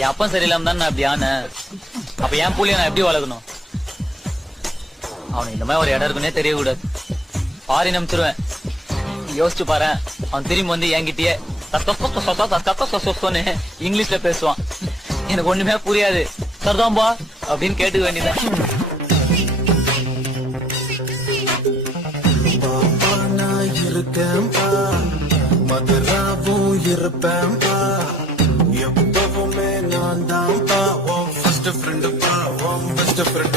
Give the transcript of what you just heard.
என் அப்பா சரியில்லாம தான் நான் அப்படி ஆனேன். அப்ப என் புள்ளிய நான் எப்படி வளர்க்கணும்? அவனுக்கு இந்த மாதிரி ஒரு இடம் இருக்குன்னே தெரியக்கூடாது. பாரி நம்பிச்சிருவேன். யோசிச்சு பாரு, அவன் திரும்பி வந்து என்கிட்டயே இங்கிலீஷ்ல பேசுவான். எனக்கு ஒண்ணுமே புரியாது. சரிதான்பா அப்படின்னு கேட்டுக்க வேண்டியதான். இருக்கேன்பா, மதுராவும் இருப்பேன்பா, எப்பவுமே நான் தான்பா, உன் ஃபர்ஸ்ட் ஃப்ரெண்டுப்பா, உன் பெஸ்ட் ஃப்ரெண்ட்.